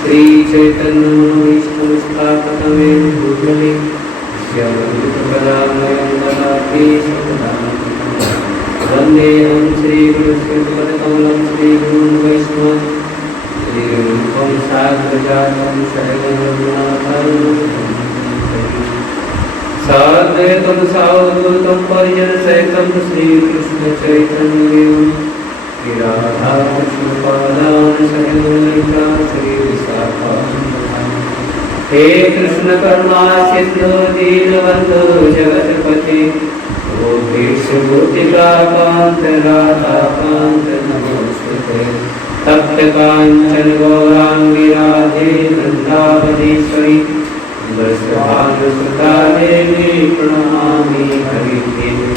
श्री चैतन्य विष्णुस्थापकमे भूतले वंदेहं श्रीगुरुश्रीपदकमलं श्रीगुरुं वैष्णवं श्रीरूपं साग्रजातं साद्वैतं सावधूतं परिजनसहितं श्रीकृष्णचैतन्यं राधाकृष्णपादान् सहिता श्रीविशाखां हे कृष्ण करुणा सिंधु दीनबंधु जगतपते गोपेश गोपिकांत राधाकांत नमोस्तुते तप्त कांचन गौरांगी राधे वृंदावनेश्वरी वृषभानुसुता देवी प्रणमामि हरिप्रिये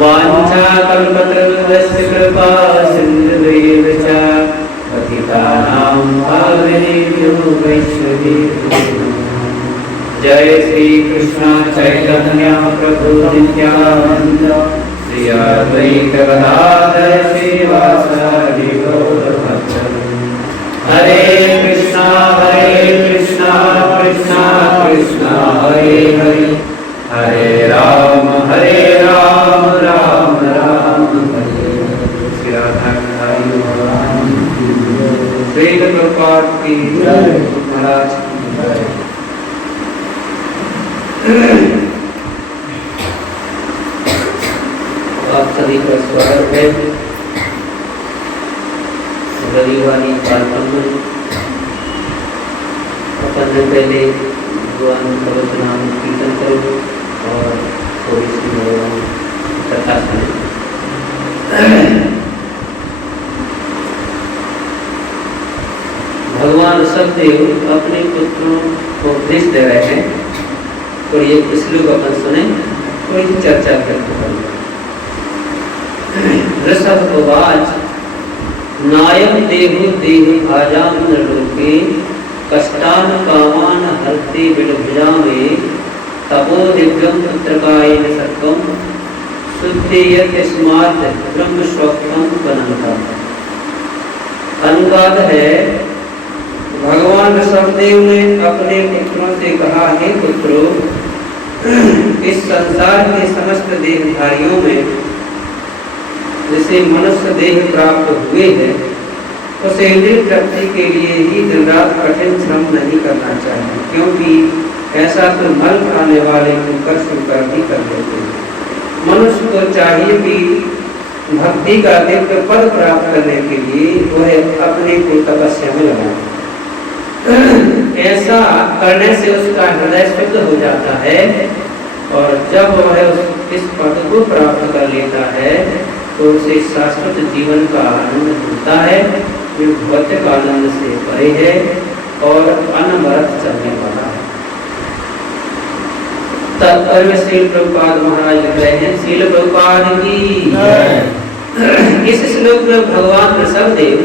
वाञ्छाकल्पतरुभ्यश्च कृपा सिन्धुभ्येव च पतितानां पावनेभ्यो वैष्णवेभ्यो जय श्री कृष्ण चैतन्य प्रभु नित्यानंद श्री अद्वैत गदाधर श्रीवासादि गौरभक्तवृंद हरे कृष्णा कृष्णा कृष्णा हरे हरे हरे राम राम राम हरे श्री राधा श्री प्रभुपाद की जय महाराज की जय। आप सभी का स्वागत है रविवारी कार्यक्रम में। अपन ने पहले भगवान का नाम कीर्तन करो और थोड़ी सी कथा सुने। भगवान ऋषभदेव अपने पुत्रों को उपदेश दे रहे हैं और ये श्लोक अपन सुने, थोड़ी सी चर्चा करते हैं। ऋषभवाच नायम देहु देहु भाजाम नरलोके कष्टान कामान हरते विलभुजा में तपो दिव्यम पुत्रकायेन सत्वम शुद्धेयत स्मार्त ब्रह्म स्वप्नम बनंता। अनुवाद है, भगवान ऋषभदेव ने अपने पुत्रों से कहा, हे पुत्रों, इस संसार के समस्त देहधारियों में जिसे मनुष्य देह प्राप्त हुए हैं उसे इंद्रिय प्राप्ति के लिए ही दिन रात कठिन श्रम नहीं करना चाहिए, क्योंकि ऐसा तो मल खाने वाले कुकर शुकर भी कर लेते हैं। मनुष्य को चाहिए कि भक्ति का दिव्य पद प्राप्त करने के लिए वह अपने को तपस्या में लगाए। ऐसा करने से उसका हृदय शुद्ध हो जाता है और जब वह इस पद को प्राप्त कर लेता है तो उसे शाश्वत जीवन का आनंद मिलता है, जो भौतिक आनंद से परे है और अनवरत चलने वाला है। तत्पर श्रील प्रभुपाद महाराज लिख रहे हैं, श्रील प्रभुपाद की इस श्लोक में भगवान ऋषभदेव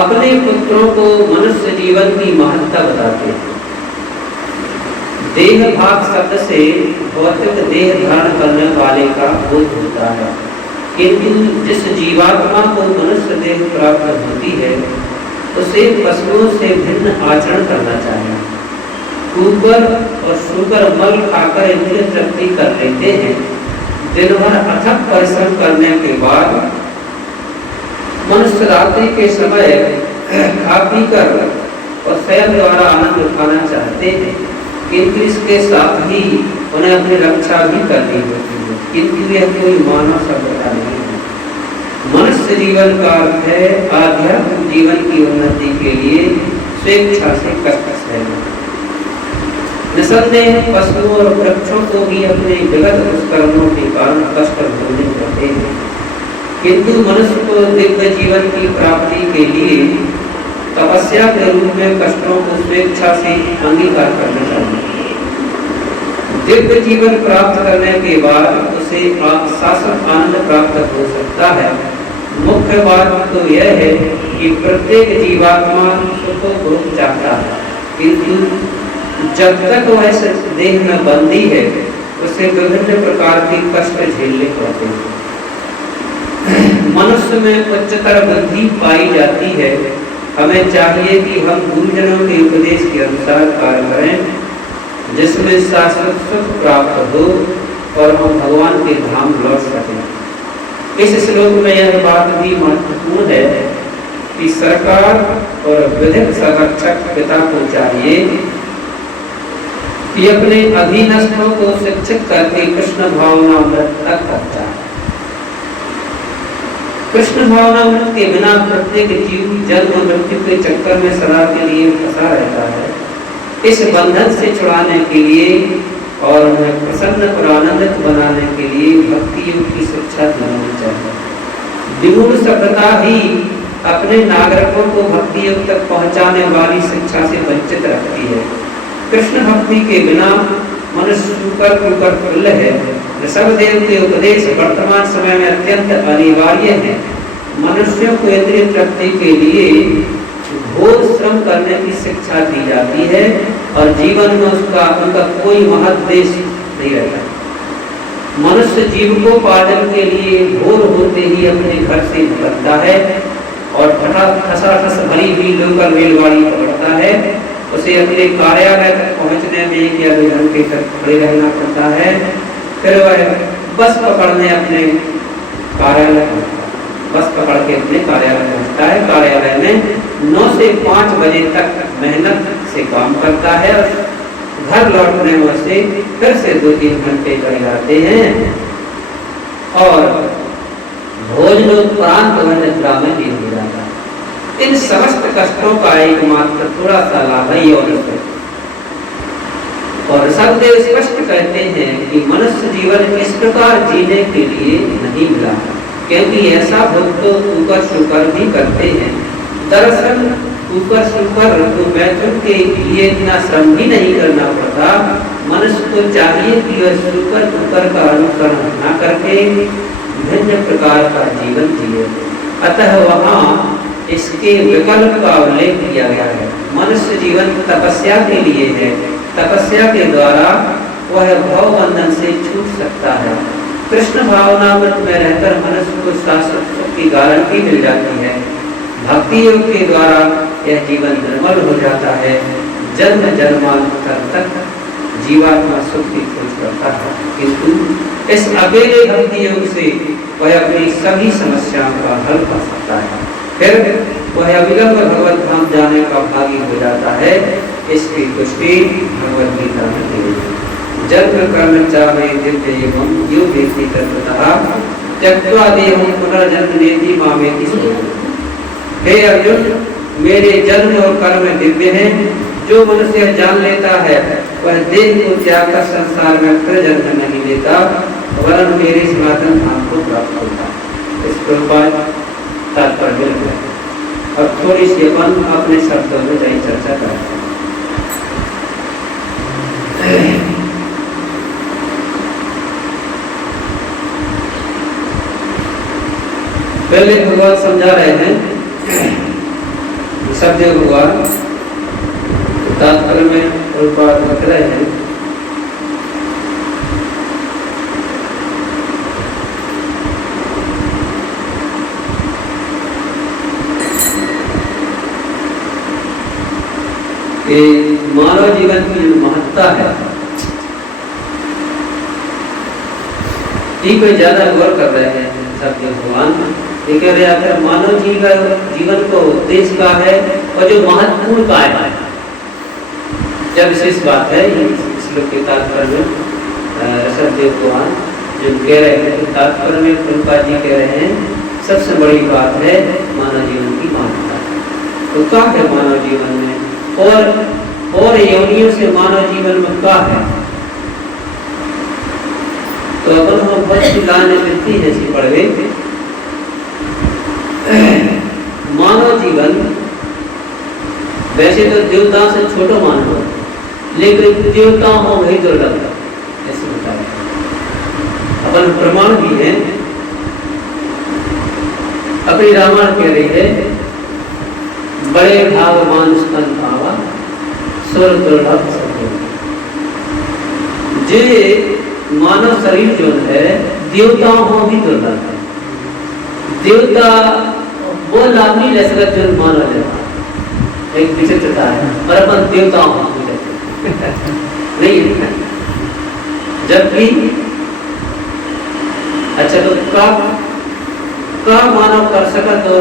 अपने पुत्रों को मनुष्य जीवन की महत्ता बताते हैं। देह भाग शब्द से भौतिक देह धारण करने वाले का बोध होता है, किंतु जिस जीवात्मा को मनुष्य देह प्राप्त होती है उसे पशुओं से भिन्न आचरण करना चाहिए। कुकर और शुकर मल खाकर इंद्रिय तृप्ति कर लेते हैं। दिन भर अथक परिश्रम करने के बाद मनुष्य रात्रि के समय खा पी कर और शयन द्वारा आनंद उठाना चाहते हैं, किंतु इसके साथ ही उन्हें अपनी रक्षा भी करनी होती है, किंतु यह कोई मानव सभ्यता नहीं है। मनुष्य जीवन का अर्थ है आध्यात्मिक जीवन की उन्नति के लिए स्वेच्छा से कष्ट सहना। निसंदेह पशुओं और वृक्षों को भी अपने विगत दुष्कर्मों के कारण कष्ट भोगने पड़ते हैं, किंतु मनुष्य को दिव्य जीवन की प्राप्ति के लिए तपस्या के रूप में कष्टों को स्वेच्छा से अंगीकार करना चाहिए। दिव्य जीवन प्राप्त करने के बाद उसे शाश्वत आनंद प्राप्त हो सकता है। मुख्य बात तो यह है कि प्रत्येक जीवात्मा सुख भोग चाहता है, किंतु जब तक वह देह में बंदी है उसे विभिन्न प्रकार के कष्ट झेलने पड़ते हैं। मनुष्य में उच्चतर बुद्धि पाई जाती है। हमें चाहिए कि हम गुरुजनों के उपदेश के अनुसार कार्य करें, जिसमें शाश्वत सुख प्राप्त हो और हम भगवान के धाम लौट सकें। इस श्लोक में यह बात भी महत्वपूर्ण है कि सरकार और विधिक संरक्षक पिता को चाहिए कि अपने अधीनस्थों को शिक्षित करके कृष्ण भावनामृत तक पहुंचाए। कृष्ण भावनामृत के बिना प्रत्येक जीव जन्म मृत्यु के चक्कर में सदा के लिए फंसा रहता है। इस बंधन से छुड़ाने के लिए और उन्हें प्रसन्न और आनंदित बनाने के लिए भक्ति योग की शिक्षा देनी चाहिए। विमूढ़ सभ्यता ही अपने नागरिकों को भक्ति योग तक पहुंचाने वाली शिक्षा से वंचित रखती है। कृष्ण भक्ति के बिना मनुष्य सुकर कुकर तुल्य है। ऋषभदेव के उपदेश वर्तमान समय में अत्यंत अनिवार्य है। मनुष्यों को इंद्रिय तृप्ति के लिए घोर श्रम करने की शिक्षा दी जाती है और जीवन में उनका कोई महद्देश्य नहीं रहता। मनुष्य जीविकोपार्जन के लिए भोर होते ही अपने घर से निकलता है और ठसाठस भरी हुई लोकल रेलगाड़ी पकड़ता है। उसे अपने कार्यालय तक पहुंचने में 1 या 2 घंटे तक खड़े रहना पड़ता है। फिर वह बस पकड़ने अपने कार्यालय बस पकड़ के अपने कार्यालय पहुंचता है। कार्यालय में 9 से 5 बजे तक मेहनत से काम करता है और घर लौटने में से फिर से 2-3 घंटे लग जाते हैं और भोजनोपरांत वह निद्रा में लीन हो जाता है। इन समस्त कष्टों का एकमात्र थोड़ा सा लाभ है और ऋषभदेव स्पष्ट कहते हैं कि मनुष्य जीवन इस प्रकार जीने के लिए नहीं मिला, क्योंकि ऐसा भक्त तो ऊपर शुकर भी करते हैं। दरअसल ऊपर शुकर तो मैथुन के लिए इतना श्रम भी नहीं करना पड़ता। मनुष्य को चाहिए कि वह शुकर कुकर का अनुसरण न करके भिन्न प्रकार का जीवन जिए। अतः वहाँ इसके विकल्प का उल्लेख किया गया है। मनुष्य जीवन तपस्या के लिए है। तपस्या के द्वारा वह भव बंधन से छूट सकता है। कृष्ण भावनामृत में रहकर मनुष्य को शाश्वत सुख की गारंटी मिल जाती है। भक्ति योग के द्वारा यह जीवन निर्मल हो जाता है। जन्म जन्मांतर तक जीवात्मा सुख की खोज करता है, किंतु इस अकेले भक्ति योग से वह अपनी सभी समस्याओं का हल कर सकता है। फिर वह अविलंब भगवत धाम जाने का भागी हो जाता है। इसकी पुष्टि भगवद गीता में दी गई। जन्म कर्म चाहे दिव्य एवं यो व्यक्ति तत्वतः त्यक्त्वा देहं पुनर्जन्म नेति मामेति सोचो। हे अर्जुन, मेरे जन्म और कर्म दिव्य हैं। जो मनुष्य जान लेता है वह देह को त्याग कर संसार में फिर जन्म नहीं लेता, वरन मेरे सनातन धाम को प्राप्त होता है। इसके ऊपर तात्पर्य है। अब थोड़ी सी अपन अपने शब्दों में नई चर्चा करते हैं। पहले भगवान समझा रहे हैं सत्य भगवान तात्पर्य में रख रहे हैं कि मानव जीवन की जो महत्ता है इस पे ज्यादा गौर कर रहे हैं सत्य भगवान। ये कह रहे हैं मानव जीवन को उद्देश्य का है और जो महत्वपूर्ण का है। जब विशेष बात है इस लोग के तात्पर्य में सत्य भगवान जो कह रहे हैं, तात्पर्य में प्रभुपाद जी कह रहे हैं सबसे बड़ी बात है मानव जीवन की महत्ता। तो क्या है मानव जीवन में और योनियों से मानव जीवन में क्या है? तो अपन हम बहुत सी लाने मिलती है ऐसी पढ़वे। मानव जीवन वैसे तो देवताओं से छोटा मानव है, लेकिन देवताओं हो वही दुर्लभ है ऐसे बताया। अपन प्रमाण भी है। अपनी रामायण कह रही है बड़े भागवान स्तन पावा सुर दुर्लभ सत्य। जे मानव शरीर जो है देवताओं हो भी दुर्लभ है। देवता वो लाभ नहीं ले सकते जो मानव लेता, एक विचित्रता है। और अपन देवताओं हो नहीं है। जबकि अच्छा तो का मानव कर सका तो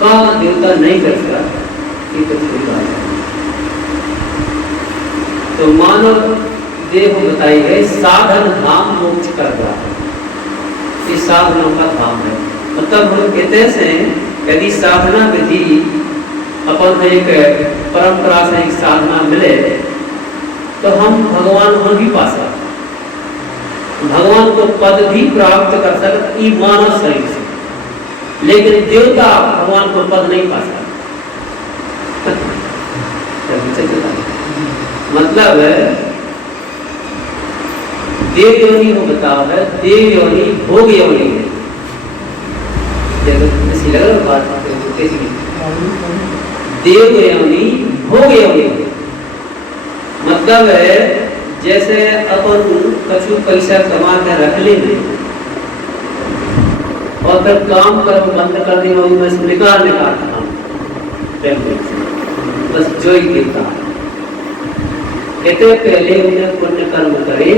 का देवता नहीं कर सका, ये तो सही बात है। तो मानव देह बताई गई साधन धाम मोक्ष कर रहा है, इस साधनों का धाम है। मतलब हम कहते हैं यदि साधना विधि अपन एक परंपरा से एक साधना मिले तो हम भगवान को भी पा सकते, भगवान को पद भी प्राप्त कर सकते मानव शरीर से, लेकिन देवता भगवान को पद नहीं पा सकता। मतलब देव योनि को बताओ है, देव योनि भोग योनि है। ऐसी लग रहा बात कैसी? देव योनि भोग योनि है। मतलब है जैसे अपन कछु पैसा कमा कर रख लेंगे और फिर काम कर बंद कर देंगे, बस निकाल काम बस जो ही देता है। कहते पहले उन्हें पुण्य कर्म करें,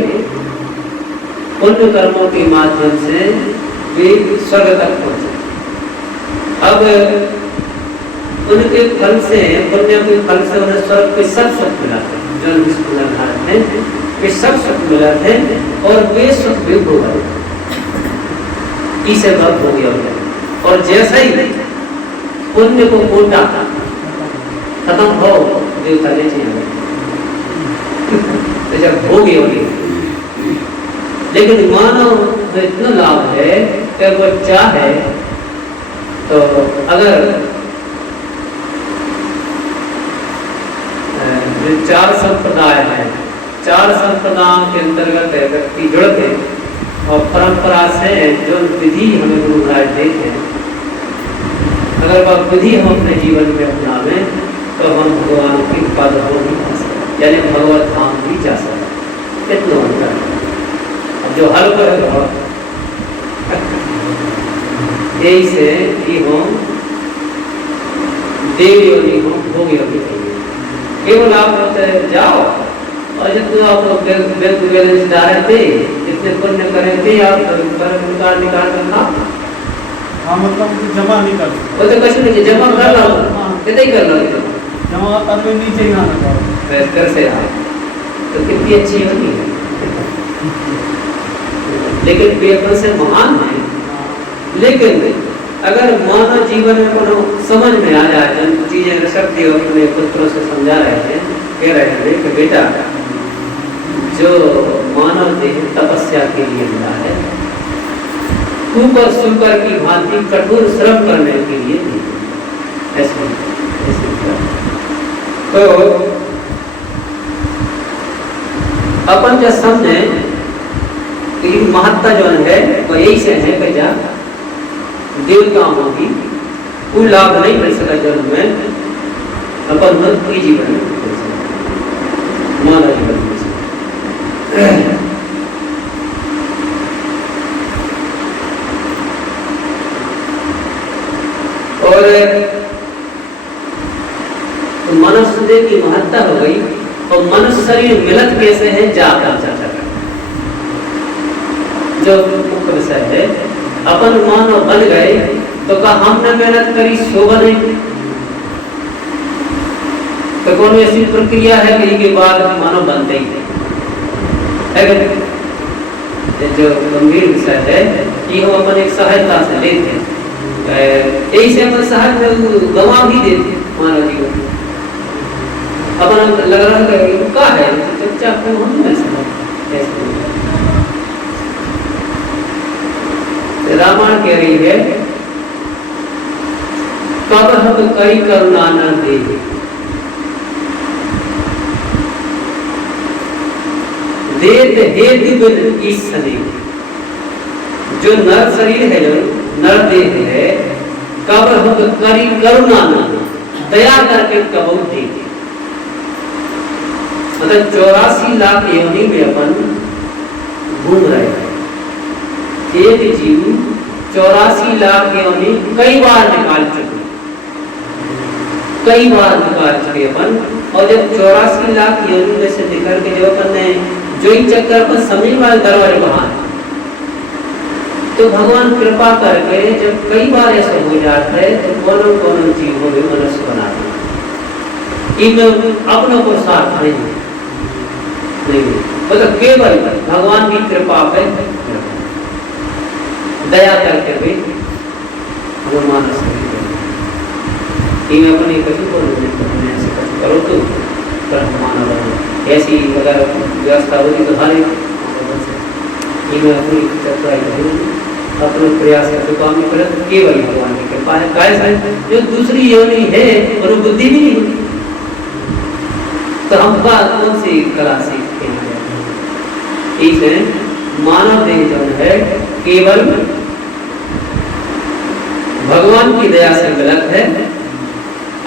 पुण्य कर्मों के माध्यम से वे स्वर्ग तक पहुंचे। अब उनके फल से, पुण्य के फल से उन्हें स्वर्ग के सब सुख मिला है, जो भारत है वे सब सुख मिला है और वे सुख भी भोग इसे बात हो गया। और जैसा ही पुण्य को कोटा खत्म हो देवता ले चाहिए तो जब हो गई। लेकिन मानव में इतना लाभ है कि वो चाहे तो अगर जो 4 संप्रदाय है, 4 संप्रदायों के अंतर्गत व्यक्ति जुड़ते और परंपरा से जो विधि हमें गुरु महाराज देते हैं, अगर वह विधि हम अपने जीवन में अपनावें तो हम भगवान की पद हो नहीं पा सकते, यानी भगवत धाम भी जा सकते। कितना अंतर है। अब जो हल पर यही से कि हम देव योनि हो भोग योनि चाहिए। केवल आप जाओ और जब तो आप लोग बैंक बैलेंस डाले थे, जितने पुण्य करे थे आप निकाल कर खा। हाँ मतलब जमा नहीं कर वो तो कुछ नहीं, जमा कर लो, कितना ही कर लो, जमा करके नीचे ही आना चाहिए कर से आप तो कितनी अच्छी होगी। लेकिन पेपर से महान है। लेकिन अगर मानव जीवन में कोनो समझ में आ जाए, जन चीजें शक्ति अपने पुत्रों से समझा रहे हैं, कह रहे हैं कि बेटा जो मानव देह तपस्या के लिए मिला है, ऊपर सुपर की भांति कठोर श्रम करने के लिए नहीं। ऐसे तो अपन जो समझे कि महत्ता जो है वो यही से है कि जा देवताओं की कोई लाभ नहीं मिल सका जन्म में, अपन मनुष्य जीवन में मानव जीवन में। और तो मनुष्य देह की महत्ता हो गई। और मनुष्य शरीर मिलत कैसे है जाकर चर्चा कर, जो मुख्य विषय है। अपन मानव बन गए तो का हमने मेहनत करी सो बने, तो कौन ऐसी प्रक्रिया है कि के बाद मानव बनते ही है। जो गंभीर विषय है कि हम अपन एक सहायता से लेते हैं, यही से अपन सहायता गंवा भी देते मानव जीवन। अपन लग रहा है क्या है चुपचाप को हम नहीं समझ। रामायण कह रही है कब हम कई करुणा न दे, देत हेतु बिन ईसने। जो नर शरीर है, जो नर देह है, कब हम करी करुणा न, दया करके कब दे। मतलब 84 लाख योनि में अपन घूम रहे हैं। एक जीव 84 लाख योनि कई बार निकाल चुके अपन। और जब 84 लाख योनि में से निकल के जब अपन ने जो ही चक्कर पर समझ वाले दरवाजे वहां, तो भगवान कृपा करके जब कई बार ऐसा हो जाता है तो कौन जीव को भी मनुष्य बनाते हैं। इनमें अपनों को साथ नहीं, मतलब केवल भगवान की कृपा पे दया करके भी भगवान इनमें अपने कछु को ऐसे कछु करो तो मानव ऐसी अगर व्यवस्था होगी तो हर इनमें अपने प्रयास करते काम नहीं करे तो केवल भगवान की कृपा है। कैसे जो दूसरी योनि है और बुद्धि भी नहीं होती, तो हम कौन सी कला सीखते हैं। इसे मानव देह जो है केवल भगवान की दया से गलत है।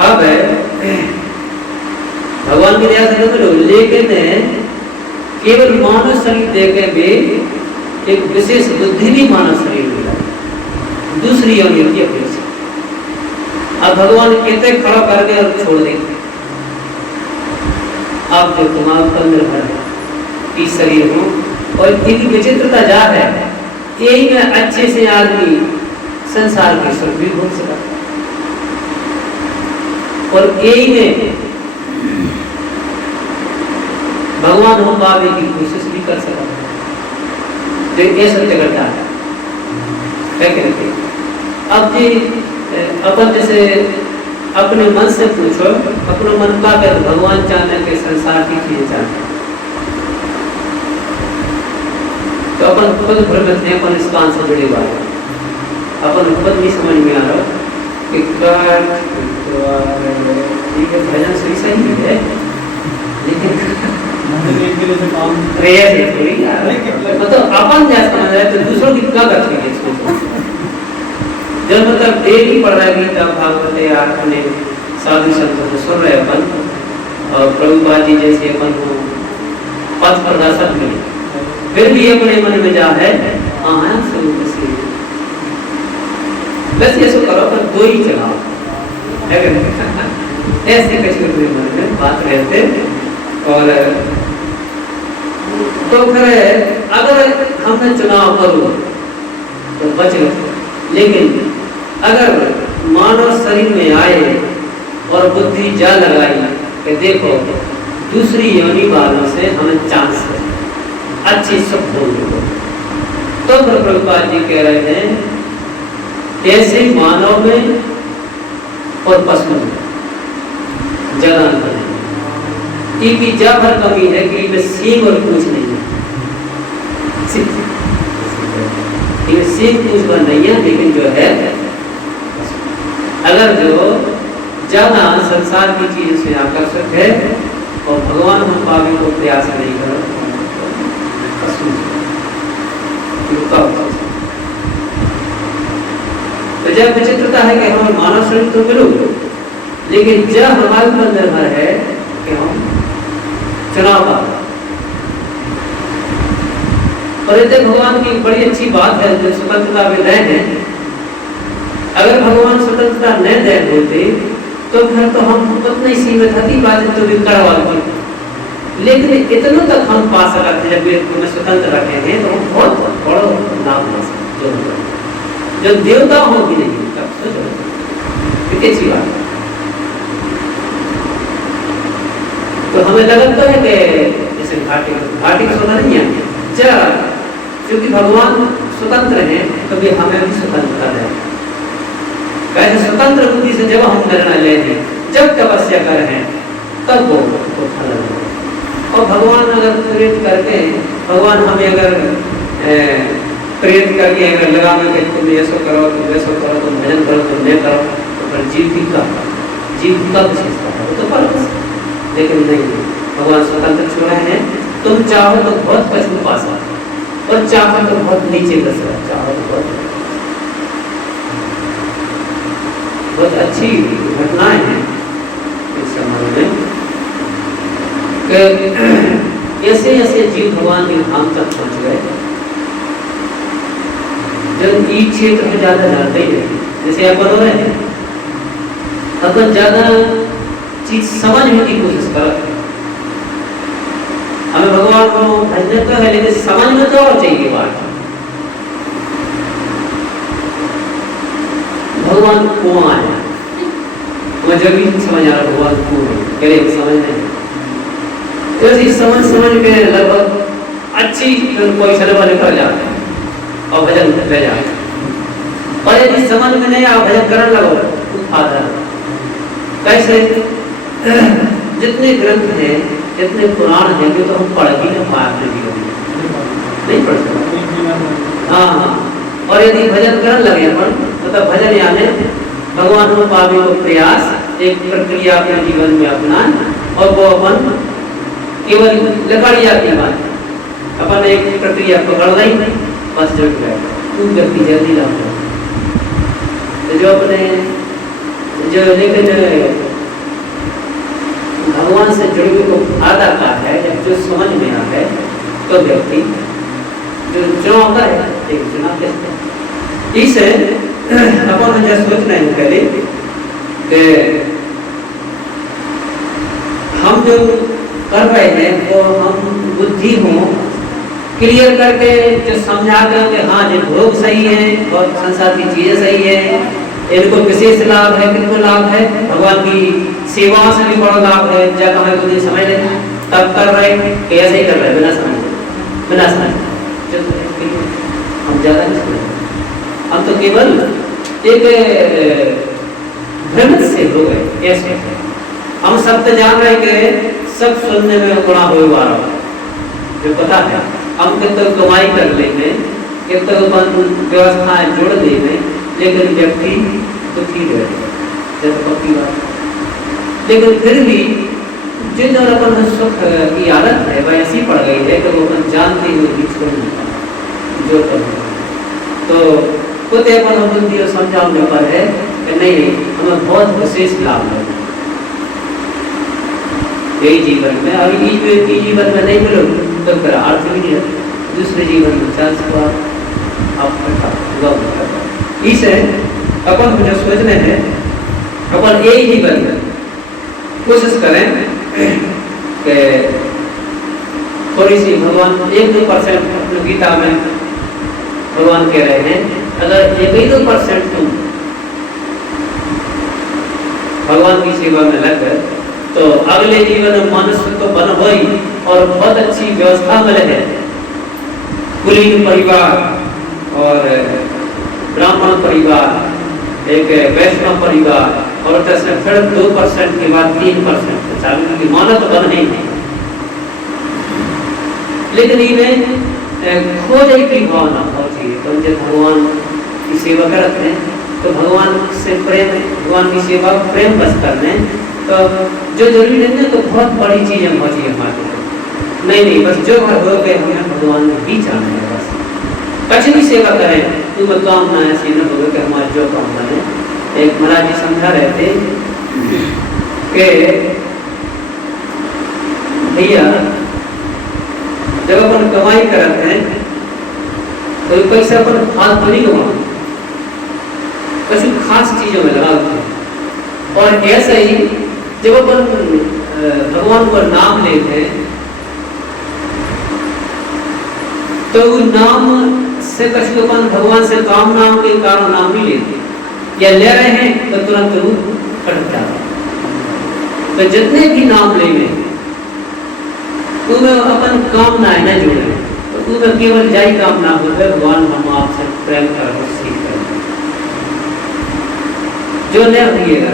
अब भगवान की दया से गलत, लेकिन केवल मानव शरीर देके भी एक विशेष बुद्धि भी मानव शरीर मिला, दूसरी योनि की अपेक्षा। अब भगवान कहते खड़ा करके और छोड़ देते, आप जो तुम्हारा पर निर्भर है इस शरीर को। और इनकी विचित्रता जा है, यही में अच्छे से आदमी संसार के सुख भी भोग सकता, और यही में भगवान हम पाने की कोशिश भी कर सकता है। तो ये सत्य करता है क्या कहते। अब जी अपन जैसे अपने मन से पूछो, अपना मन का कर भगवान चाहते के संसार की चीजें चाहते हैं, तो अपन खुद भ्रमित है, अपन इसका आंसर जुड़ी बात है। अपन खुद नहीं समझ में आ रहा कि भजन सही है, लेकिन तो अपन जैसा समझ रहे तो दूसरों की क्या रखेंगे इसको। जब मतलब डेली पढ़ रहा है गीता भागवत अपने साधु संतों को सुन रहे अपन, और प्रभुपाद जी जैसे अपन को पथ प्रदर्शक मिले, फिर भी अपने मन में जा है बस ये सब करो, पर दो ही चलाओ ऐसे कैसे मन में बात रहते। और तो फिर अगर हमने चुनाव करो तो बच गए, लेकिन अगर मानव शरीर में आए और बुद्धि जा लगाई कि देखो दूसरी योनि वालों से हमें चांस है अच्छी सुख भोगने, तो फिर प्रभुपाद जी कह रहे हैं कैसे मानव में और पशु में ज्यादा अंतर है। इनकी जा भर कमी है कि इनमें सींग और पूंछ नहीं है, इनमें सींग पूंछ पर नहीं है, लेकिन जो है अगर जो ज्यादा संसार की चीज से आकर्षक है और भगवान हम पावे को प्रयास नहीं करो तो जब विचित्रता है कि हमें मानव शरीर तो मिलो, लेकिन जब हमारे ऊपर निर्भर है कि हम चुनाव का। और ये भगवान की बड़ी अच्छी बात है जो स्वतंत्रता में दे हैं। अगर भगवान स्वतंत्रता न दे होते तो फिर तो हम उतने ही सीमित हती बात तो भी करवा पाते, लेकिन इतना तक हम पा सकते जब हमें स्वतंत्र रखे हैं तो हम बहुत बड़ा लाभ पा सकते जो देवता हो भी नहीं कितनी अच्छी बात। तो हमें लगता है कि जैसे घाटी का स्वतंत्र नहीं है, जब क्योंकि भगवान स्वतंत्र हैं कभी हमें भी स्वतंत्रता है। कैसे स्वतंत्र बुद्धि से जब हम निर्णय ले हैं, जब तपस्या कर हैं, तब वो फल है। और भगवान अगर प्रेरित करके, भगवान हमें अगर प्रेरित करके अगर लगा में तुम ऐसा करो, तुम वैसा करो, तुम भजन करो, तुम नहीं करो, तो फिर जीव का विशेषता है, वो तो फल है। लेकिन नहीं, भगवान स्वतंत्र छोड़ रहे हैं। तुम चाहो तो बहुत पशु पा सकते और चाहो तो बहुत नीचे कर सकते, चाहो तो बहुत अच्छी घटनाएं हैं इस समाज में। ऐसे ऐसे जीव भगवान के धाम तक पहुंच गए जब ई क्षेत्र में ज्यादा जानते ही नहीं, जैसे अपन हो रहे हैं, अपन ज्यादा चीज समझने की कोशिश कर रहे हैं। हमें भगवान को भजन तो है, लेकिन समझ में तो और चाहिए बात। भगवान कौन आया, मैं जब भी समझ आ रहा भगवान कौन है, करे समझ नहीं। तो समझ के लगभग अच्छी कोई सलवा निकल जाते हैं और भजन रह जाते हैं। और यदि समझ में नहीं आ भजन करने लगो फायदा कैसे? जितने ग्रंथ हैं, जितने पुराण हैं, जो तो हम पढ़ भी ना पाए अपने जीवन में, नहीं पढ़ सकते। हाँ, और यदि भजन करने लगे अपन, मतलब भजन यानी भगवान को पाने को प्रयास, एक प्रक्रिया अपने जीवन में अपना, और वो अपन केवल लकड़िया की बात, अपन एक प्रक्रिया पकड़ ली, बस जुड़ गए, तू व्यक्ति जल्दी लाओ। तो जो अपने जो लेकिन भगवान से जुड़ने को फायदा का है, जो समझ में आ है, तो व्यक्ति जो चुनाव का है, एक चुनाव कैसे इसे अपन जो सोच रहे हैं पहले कि हम जो कर रहे हैं वो हम बुद्धि हो क्लियर करके जो समझाते हैं कि हाँ ये भोग सही है और संसार की चीजें सही है, इनको विशेष लाभ है, किनको लाभ है, भगवान की सेवा से भी बड़ा लाभ है, जब हमें कुछ समझ लें तब कर रहे हैं कि ऐसे ही कर रहे हैं बिना समझ हम ज्यादा नहीं समझ, हम तो केवल एक भ्रमित से हो गए। ऐसे हम सब तो जान रहे कि सब सुनने में गुणा हो रहा है, जो पता है हम कितना कमाई कर लेंगे, कितना व्यवस्थाएं जोड़ देंगे, लेकिन व्यक्ति दुखी रहेगा, जैसे पक्की बात। लेकिन फिर भी जिन जो अपन सुख की आदत है वह ऐसी पड़ गई है कि वो अपन जानते हुए भी छोड़ नहीं पाता जो करना। तो खुद अपन बुद्धि और समझाने पर है कि नहीं, हमें बहुत विशेष लाभ है यही जीवन में, और ये जीवन में नहीं मिलो तो फिर अर्थ भी नहीं, दूसरे जीवन में चांस को आप इसे अपन जो सोच रहे हैं, अपन यही जीवन में कोशिश करें कि थोड़ी सी भगवान 1-2% अपनी गीता में भगवान कह रहे हैं, अगर 1-2% तुम भगवान की सेवा में लग गए तो अगले जीवन में मनुष्य तो बन हो ही, और बहुत अच्छी व्यवस्था में रहे, कुलीन परिवार और ब्राह्मण परिवार, एक वैष्णव परिवार, और फिर 2% के बाद 3% चालू की मानव तो बन नहीं है। लेकिन इन्हें खोज की भावना बहुत चाहिए, तो जब भगवान की सेवा करते हैं तो भगवान से प्रेम, भगवान की सेवा प्रेम बस करने, तो जो जरूरी नहीं है तो बहुत बड़ी चीजें बहुत ही हमारे नहीं, बस जो हो गए हमें भगवान ही जाना है, बस कछ भी सेवा करें, तुम कामना ऐसी न हो कि हमारी जो कामना है। एक महाराज जी समझा रहे थे कि भैया जब अपन कमाई करते हैं तो पैसा अपन फालतू नहीं कमाते, कुछ खास चीजों में लगाते हैं। और ऐसा ही जब अपन भगवान का नाम लेते हैं तो नाम से कुछ अपन भगवान से काम नाम के कारण नाम नहीं लेते, या ले रहे हैं तो तुरंत रूप कट जाता। तो जितने भी नाम लेंगे उनमें अपन कामनाएं न जुड़े, तो उनमें केवल जाई कामना होता है भगवान हम आपसे प्रेम कर सीख कर जो न होइएगा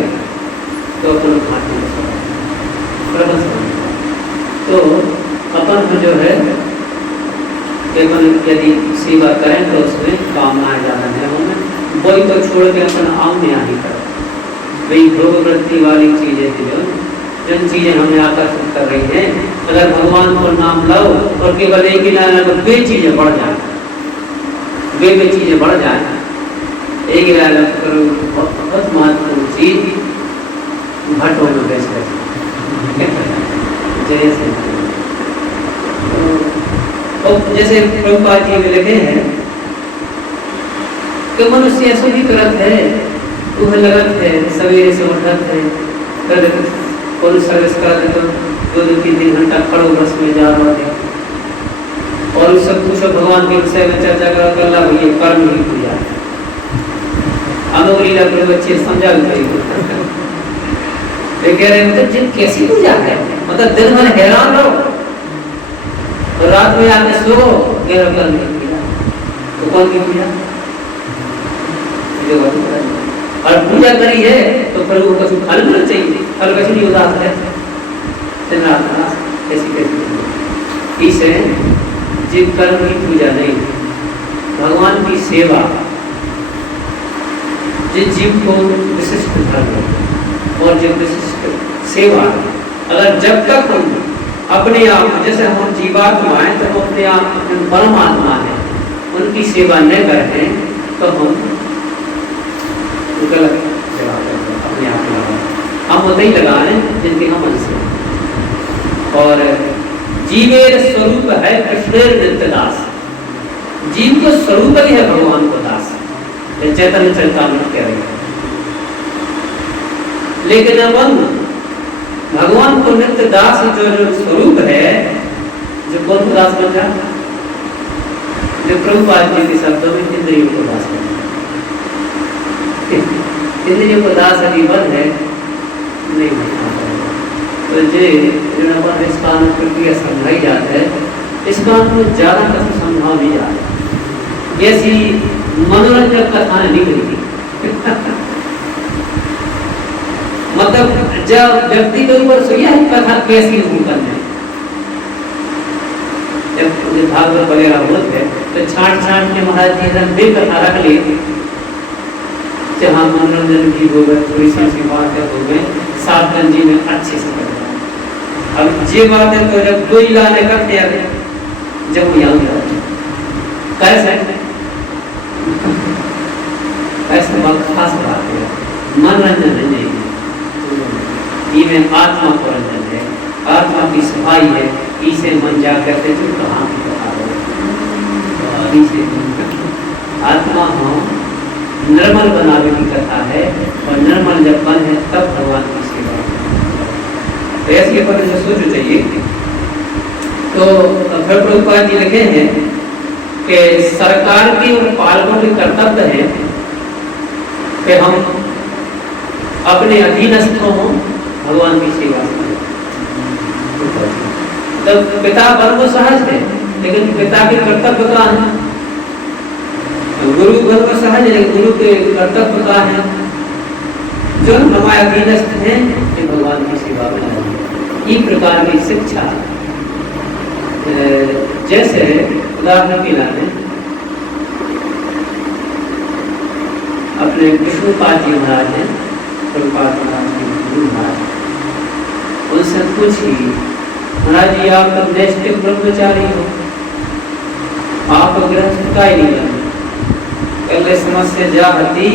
तो अपन तो अपन जो है यदि सेवा करें तो उसमें कामनाएं ज्यादा नहीं होंगे, वही तो छोड़ के अपन आम में ही करें। वही भोग वृत्ति वाली चीजें थी जिन चीजें हमें आकर्षित कर रही हैं, अगर भगवान को नाम लो और केवल एक ही लाइन तो वे चीजें बढ़ जाए, वे चीजें बढ़ जाए, एक ही लाइन करो बहुत महत्वपूर्ण चीज घटों में बेच कर जैसे और जैसे प्रभुपाद जी में लिखे हैं कि मनुष्य ऐसा ही करत है, वह लगत है, सवेरे से उठत है, कर और सर्विस करा दे तो 2-3 घंटा खड़ो बस में जा रहा है और सब कुछ भगवान के विषय में चर्चा कर ला भैया कर्म ही पूजा अनोरी लगे बच्चे समझा भी कह रहे मतलब जिन कैसी पूजा है, मतलब दिन भर हैरान रहो और रात में आके सो गहरा कर नहीं तो कौन की पूजा और पूजा करी है तो फिर वो कुछ फल मिलना चाहिए, फल कुछ नहीं उदास है कैसी इसे जीव कर्म की पूजा नहीं, भगवान की सेवा जिस जीव को विशिष्ट धर्म और जो विशिष्ट सेवा, अगर जब तक हम अपने आप जैसे हम जीवात्मा हैं तो हम अपने आप परमात्मा हैं, उनकी सेवा न करें तो हम गलत अपने आप हम होते ही लगा रहे हैं जिनके हम अंश हैं। और जीवेर स्वरूप है कृष्णेर नित्य दास, जीव को स्वरूप ही है भगवान को दास, चैतन्य चरितामृत कह रहे हैं। लेकिन अब हम भगवान को नित्य दास जो स्वरूप है, जो कौन को दास बन जाता, जो प्रभुपाद जी के शब्दों में इंद्रियों को दास बन जाता, इंद्रियों को दास अधिपन है नहीं तो इस कान प्रक्रिया समझाई जाता है, इस कान को ज्यादा कथा समझा नहीं जाता, ऐसी मनोरंजक कथाएं नहीं मिलती मतलब जब व्यक्ति के ऊपर से यह कथा कैसी करना है, जब भागवत वगैरह होते हैं तो छाट के महाराज जी ने बेकथा रख ली, जहाँ मनोरंजन की हो गए, थोड़ी सी बात हो गई, सातगंज जी में अच्छे से कर अब ये बात है तो जब कोई लाने का तैयार है, जब वो यहाँ कैसे ऐसे बात खास बात है, मनोरंजन नहीं, ये में आत्मा को रंजन है, आत्मा की सफाई है, इसे मन जा करते जो कहाँ आत्मा हो निर्मल बनाने की कथा है, और निर्मल जब बन है तब भगवान की सेवा तो ऐसी अपन जो सोचो चाहिए। तो फिर प्रभुपाद जी लिखे हैं कि सरकार के और पालकों के कर्तव्य है कि हम अपने अधीनस्थों भगवान की सेवा करें। तब पिता बन वो सहज है, लेकिन पिता के कर्तव्य का है, गुरु बन वो सहज है, गुरु के कर्तव्य का है, जो हमारे अधीनस्थ हैं कि भगवान की सेवा करें। इस प्रकार की शिक्षा जैसे उदाहरण के लाने अपने विष्णुपाद जी महाराज हैं, प्रभुपाद महाराज के गुरु महाराज, उनसे पूछी महाराज जी आप तो नैष्ठिक ब्रह्मचारी हो, आप गृहस्थ का ही नहीं बने, पहले समस्या जा हती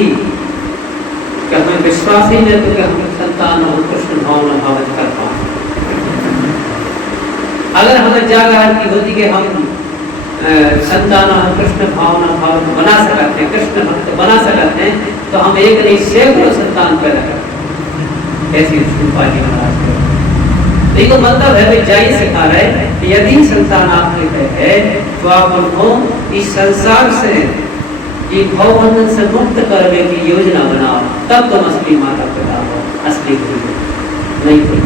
कि हमें विश्वास ही नहीं तो कि हम संतान हो कृष्ण भावना भावित कर पाए। अगर हमें जागृति होती कि हम संतान कृष्ण भावना भावित बना सकते हैं, कृष्ण भक्त बना सकते हैं, तो हम एक नहीं सैकड़ों संतान पैदा करते। ऐसी विष्णुपाद जी महाराज देखो मतलब है जाइए सिखा रहे कि यदि संतान आपके है तो आप उनको इस संसार से ये भवबंधन से मुक्त करने की योजना बनाओ, तब तुम असली माता पिता हो, असली गुरु नहीं हो।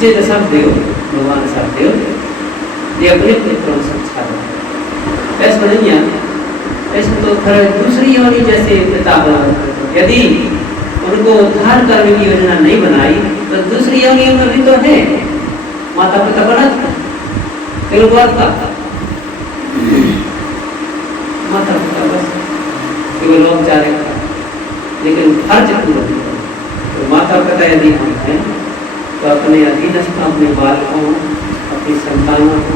जिद सब देव भगवान सब देव ये अपने पुत्रों से अच्छा है, ऐसा नहीं है, ऐसे तो फिर दूसरी योनि जैसे पिता बना, यदि उनको उद्धार करने की योजना नहीं बनाई तो दूसरी योनियों में भी तो है माता पिता बना, फिर बात का माता पिता बस केवल औपचारिक था, लेकिन फर्ज पूरा तो माता पिता यदि हम हैं तो अपने अधीनस्थ अपने बालकों अपनी संतानों को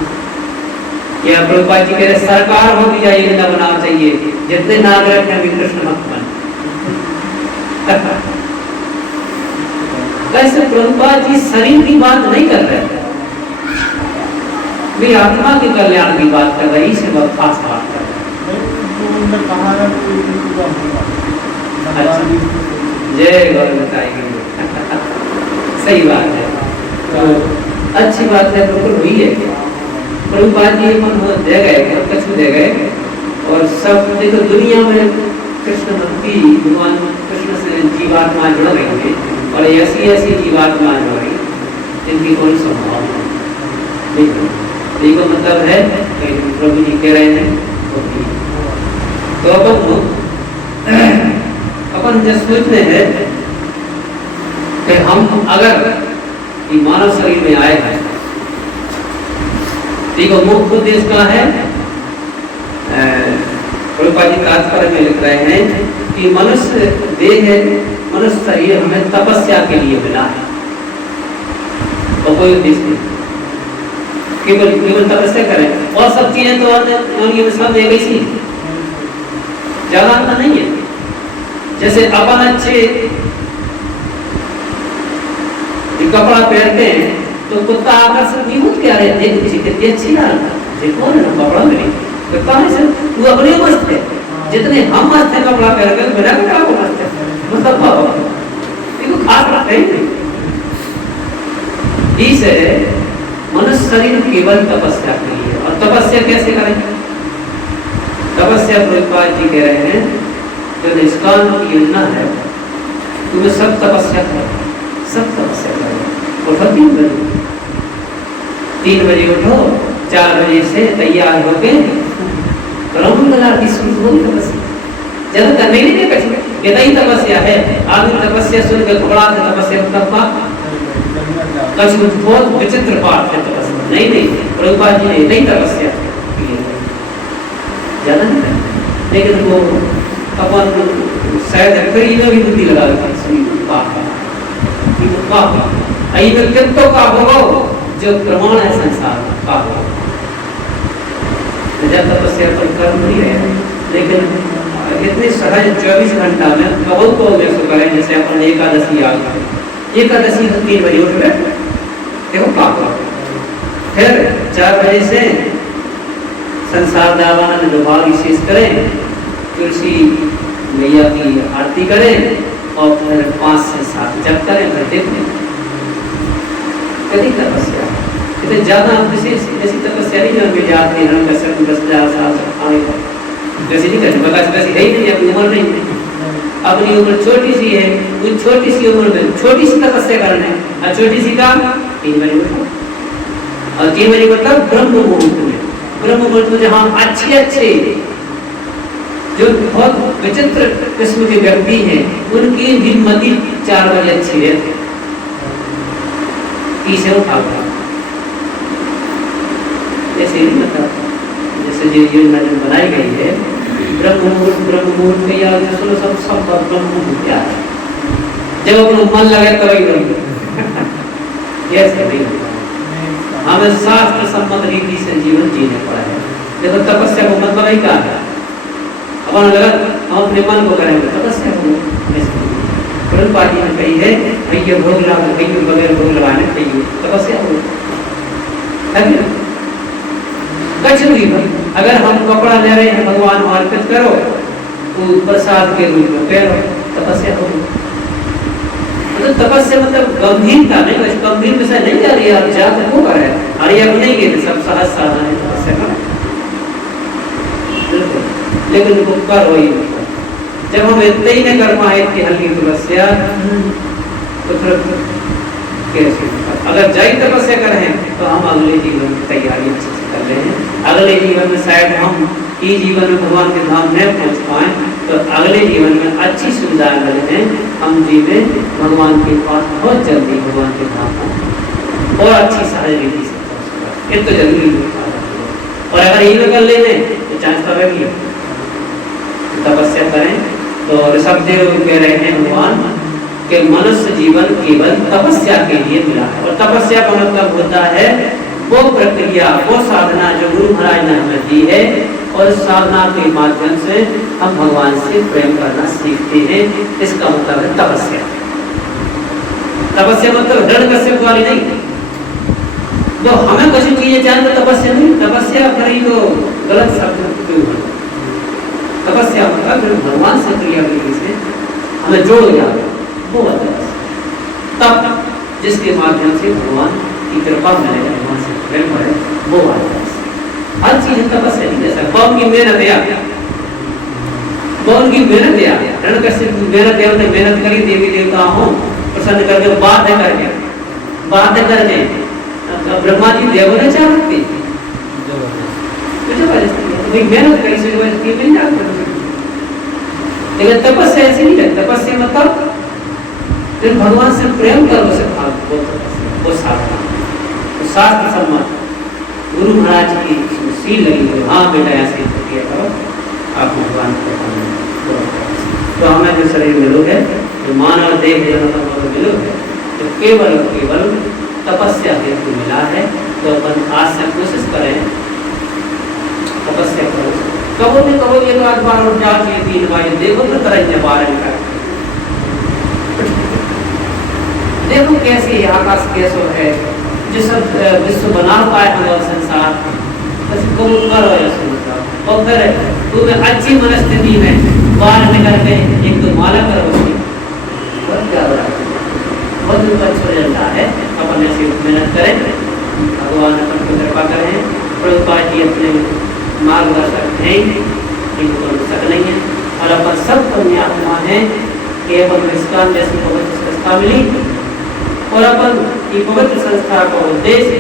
या प्रभुपाद जी कह रहे सरकार हो भी जाए योजना बनाना चाहिए, जितने नागरिक हैं कृष्ण भक्त बन। कैसे प्रभुपाद जी शरीर की बात नहीं कर रहे, वे आत्मा के कल्याण की बात कर रही से बहुत खास बात कर रहे उन्होंने कहा है कि पूरा होगा। जय गौरताई सही बात है, तो अच्छी बात है, बिल्कुल हुई है। प्रभुपाद जी मन हो दे गए और कछु दे गए, और सब देखो दुनिया में कृष्ण भक्ति भगवान कृष्ण से जीवात्मा जुड़ रही है, और ऐसी ऐसी जीवात्मा जुड़ रही जिनकी कोई संभावना नहीं। देखो मतलब है प्रभु जी कह रहे हैं तो अपन जो सोचते हैं कि हम अगर मानव शरीर में आए हैं, देखो मुख्य उद्देश्य का है, प्रभुपाद जी तात्पर्य में लिख रहे हैं कि मनुष्य देह है, मनुष्य शरीर हमें तपस्या के लिए मिला है, और कोई उद्देश्य नहीं, केवल तपस्या करें, और सब चीजें तो सब एक ही ज्यादा अंतर नहीं है। जैसे अपन अच्छे कपड़ा पहनते हैं तो कुत्ता आकर्षक नहीं होती, क्या रहते हैं कितनी अच्छी देखो ना कपड़ा मिले कुत्ता है सर, तू अपने मस्त है, जितने हम मस्त है कपड़ा पहन कर बिना कपड़ा को मस्त है, मतलब देखो खास बात है इसे मनुष्य शरीर केवल तपस्या के लिए। और तपस्या कैसे करें? तपस्या प्रभुपाद जी कह रहे हैं जो निष्काम की योजना है, तुम्हें सब तपस्या करो, सब तपस्या करो, उठो 3 बजे, 3 बजे उठो, 4 बजे से तैयार होके ब्रह्मकला की शुरू हो तपस्या, ज्यादा करने ही नहीं कछु, इतना ही तपस्या है। आदमी तपस्या सुन के घबरा के तपस्या तब कछु बहुत विचित्र बात है तपस्या, नहीं प्रभुपाद जी ने नहीं तपस्या ज्यादा नहीं करते, लेकिन वो अपन शायद फिर इन्हें भी बुद्धि लगा देता व्यक्तित्व का होगा जो प्रमाण है संसार का होगा, जब तपस्या पर कर्म नहीं रहे, लेकिन इतने सहज 24 घंटा में बहुत को जैसे करें, जैसे अपन एकादशी आ गई, एकादशी 3 बजे उठ गए, देखो पाप, फिर 4 बजे से संसार दावानंद विभाग विशेष करें, तुलसी मैया की आरती करें, और फिर 5 से 7 जब करें फिर देखें कभी तपस्या इतने ज्यादा विशेष ऐसी तपस्या नहीं जो मिल जाती है, हम कैसे 10,000 साल आने जैसे नहीं करते, बता वैसे है ही नहीं, अपनी उम्र नहीं, अपनी उम्र छोटी सी है, उस छोटी सी उम्र में छोटी सी तपस्या करना है, और छोटी सी का 3 बजे उठो, और 3 बजे मतलब ब्रह्म मुहूर्त में, ब्रह्म मुहूर्त में जहाँ अच्छे जो बहुत विचित्र किस्म के व्यक्ति हैं उनकी भी मति 4 बजे अच्छी रहती है, इसे उठा ऐसे नहीं मतलब जैसे जो योजना बनाई गई है ब्रह्म मुहूर्त में याद सुनो सब ब्रह्म मुहूर्त क्या है, जब अपना मन लगे तभी ऐसे नहीं हमें शास्त्र सम्मत रीति से जीवन जीने पड़ा है। देखो तपस्या को मतलब ही कहा है, अपन अगर हम अपने मन को करेंगे तपस्या को प्रभुपाद जी ने कही है, भैया भोग लगा भैया बगैर भोग लगाने चाहिए तपस्या हो कचरी। अगर हम कपड़ा ले रहे हैं भगवान अर्पित करो तो प्रसाद के रूप में पहनो, तपस्या हो। तो तपस्या मतलब गंभीरता नहीं, कुछ गंभीर विषय नहीं जा रही है, आप जाकर वो कर रहे हैं, अरे अब नहीं गए सब सहज साधन है तपस्या का, लेकिन वो कर वही जब हम इतने ही नहीं कर पाए इतनी हल्की तपस्या तो फिर कैसे? अगर जय तपस्या करें तो हम अगले जीवन की तैयारी अच्छे से कर रहे हैं, अगले जीवन में शायद हम इस जीवन में भगवान के धाम न पहुंच पाए तो अगले जीवन में अच्छी सुविधाएं मिले हम जीवे भगवान के पास बहुत जल्दी भगवान के धाम को और अच्छी सहज रीति से पहुंच, ये तो जरूरी है। और अगर ये कर लेते तो चांस तो है तपस्या करें। तो ऋषभदेव कह रहे हैं भगवान कि मनुष्य जीवन केवल तपस्या के लिए मिला है, और तपस्या का मतलब होता है वो प्रक्रिया वो साधना जो गुरु महाराज ने हमें दी है, और साधना के माध्यम से हम भगवान से प्रेम करना सीखते हैं, इसका मतलब है तपस्या। तपस्या मतलब दृढ़ कश्यप वाली नहीं, तो हमें कुछ चीजें चाहिए तो तपस्या नहीं, तपस्या करी तो गलत शब्द क्यों है? तपस्या मतलब फिर भगवान से क्रिया करने से हमें जोड़ दिया, वो है तपस्या। तब जिसके माध्यम से भगवान की कृपा मिलेगा, भगवान से प्रेम बढ़े, वो है तपस्या। हर चीज तपस्या नहीं, जैसा कौन की मेहनत है, कौन की मेहनत है, रणकश्यप की मेहनत है, उन्होंने मेहनत करी देवी देवताओं को प्रसन्न करके, बाध्य करके ब्रह्मा जी देवता चाहते तो मेहनत करी से मिल जाता। लेकिन तपस्या ऐसी नहीं है, तपस्या मतलब फिर भगवान से प्रेम करो से वो साधना, वो शास्त्र सम्मत गुरु महाराज की सील लगी हुई, हाँ बेटा ऐसे किया करो आप भगवान को। तो हमें जो शरीर मिलो है, जो मानव देह जन्म मिलो है, तो केवल तपस्या हेतु मिला है। तो अपन आज से कोशिश करें तपस्या करो, कहो नहीं कहो ये रात बार उठ जाओ, ये 3 बजे देखो तो करेंगे 12 का, देखो कैसे आकाश कैसो है, जिस विश्व बना पाए हमारा संसार, बस कबूल करो ऐसे मतलब। और फिर तुम्हें अच्छी मनस्थिति में बाहर निकल के एक तो माला करो उसकी, बहुत ज्यादा बहुत अच्छा रहता है। अपन ऐसे मेहनत करें, भगवान अपन को कृपा करें। प्रभुपाद जी अपने मार्गदर्शक हैं, इनको कोई शक नहीं है, और अपन सब पुण्यात्मा हैं कि अपन इसका जैसी पवित्र संस्था मिली, और अपन की पवित्र संस्था का उद्देश्य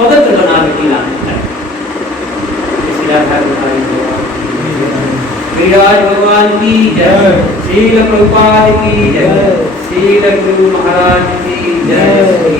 पवित्र बना के लाना है। विराज भगवान की जय, श्रील प्रभुपाद की जय, श्रील गुरु महाराज की जय।